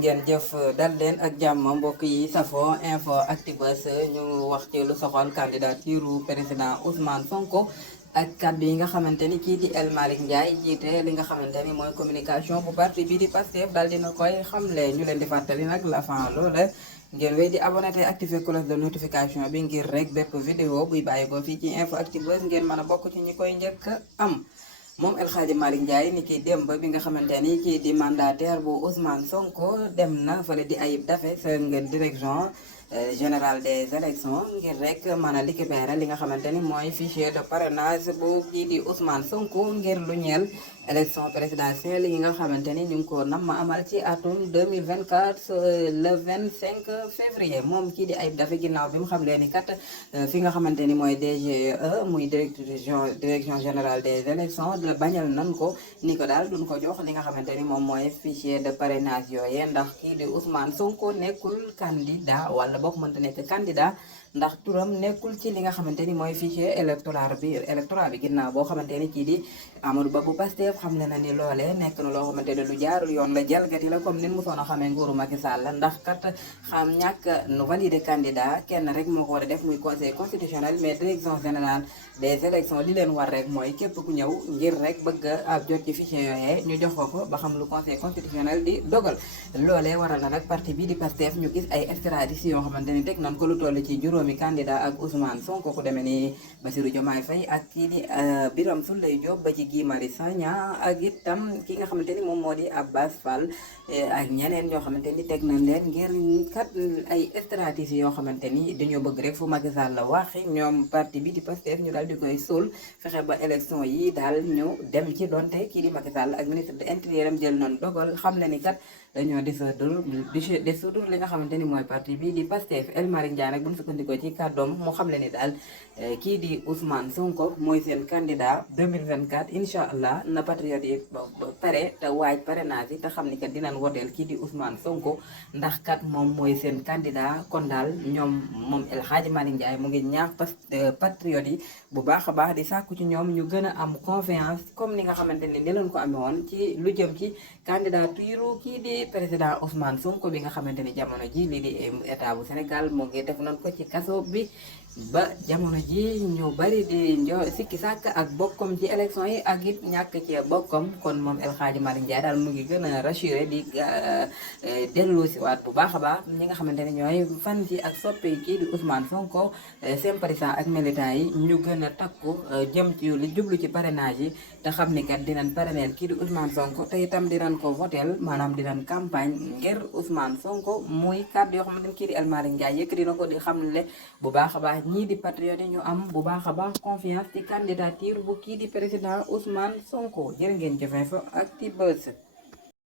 ngeen jëf dal leen ak jàmm mbokk yi safo info Actubuzz ñu wax ci lu soxal candidature président Ousmane Sonko ak kàddu yi nga xamante ni kii di El Malick Ndiaye jiite li nga xamante ni mooy communication bu parti bii di Pastef dal dina koy xamle. ñu leen di fàttali nag la fin loola ngeen wéy di abonné te activer cloche de notification bi ngir rek bépp vidéo buy bàyyi ko fii ci info Actubuzz ngeen mën a bokk ci ñi koy njëkk am. moom El Hadji Malick Ndiaye ni kiy démb bi nga xamante ni kii di mandataire bu Ousmane Sonko dem na fële di Ayib Daffé sa nga direction générale des élections ngir rek mën a récupérer li nga xamante ni mooy fichier de parrainage bu kii di Ousmane Sonko ngir lu ñeel élection présidentielle yi nga xamante ni ñu ngi ko nam ma amal ci atum 2024 le 25 février moom kii di Ayib Daffé ginnaaw bi mu xam leen ni kat fi nga xamante ni mooy DGE muy direction générale des élections la bañal nan ko ni ko daal duñ ko jox li nga xamante ni moom mooy fichier de parrainage yooyee ndax kii di Ousmane Sonko nekkul candidat wala bokk mënta nekk candidat ndax turam nekkul ci li nga xamante ni mooy fichier électoral bi ginnaaw boo xamante ni kii di Amadou Ba bu Pastef xam ne na ni loolee nekk na loo xamante ne lu jaarul yoon la jalgati la comme nin mosoon a xamee nguuru Macky Sall la ndax kat xam ñàkk nu valider candidat kenn rek moo ko war a def muy conseil constitutionnel mais direction générale des élections li leen war rek mooy képp ku ñëw ngir rek bëgg a jot ci fichier yooyee ñu jox ko ba xam lu conseil constitutionnel di dogal loolee waral na nag parti bii di Pastef ñu gis ay extradition yoo xamante ni teg nañ ko lu toll ci juróomi candidat ak Ousmane Sonko ku demee ni Bassirou Diomaye Faye ak kii di Birame Souleye Diop ba ci Guy Marius Sagna ak itam ki nga xamante ni moom moo di Abbas Fall ak ñeneen ñoo xamante ni teg nañ leen ngir kat ay stratégie yoo xamante ni dañoo bëgg rek fu Macky Sall la waxi ñoom parti bi di Pastef ñu daal di koy suul fexe ba élection yi daal ñu dem ci donte kii di Macky Sall ak ministre de l'Intérieur am jël nañ dogal xam na ni kat dañoo dissoudre li nga xamante ni mooy parti bi di Pastef. El Malick Ndiaye nag bu ñu sukkandikoo ci kàddoom moo xam le ni daal kii di Ousmane Sonko mooy seen candidat 2024 incha allah na patriote yi pare te waaj parrainage yi te xam ni kat dinañ woteel kii di Ousmane Sonko ndax kat moom mooy seen candidat kon daal moom El Hadji Malick Ndiaye mu ngi ñaax patriote yi bu baax a baax di sàkku ci ñoom ñu gën a am confiance comme ni nga xamante ni ni leen ko amee woon ci lu jëm ci candidature kii di président Ousmane Sonko bi nga xamante ni jamono ji lii di état bu Sénégal moo ngi def nañ ko ci kaso bi ba jamono ji ñu bari di sikki sàkk ak bokkam ci élection yi ak it ñàkk cee bokkam kon moom El Hadji Malick Ndiaye daal mu ngi gën a rassuré di dellu si waat bu baax a baax ñi nga xamante ne ñooy fan ci ak soppe kii di Ousmane Sonko sympathisant ak militant yi ñu gën a takku jëm ci li jublu ci parrainage yi te xam ni kat dinañ parrainel kii di Ousmane Sonko te itam dinañ ko votel maanaam dinañ campagne ngir Ousmane Sonko muy kàddu yoo xamante ne kii di El Malick Ndiaye yëkkati na ko di xamle bu baax a baax ñii di patriote ñu am bu baax a baax confiance ci candidature bu kii di président Ousmane Sonko jërë ngeen jëfee fa Actubuzz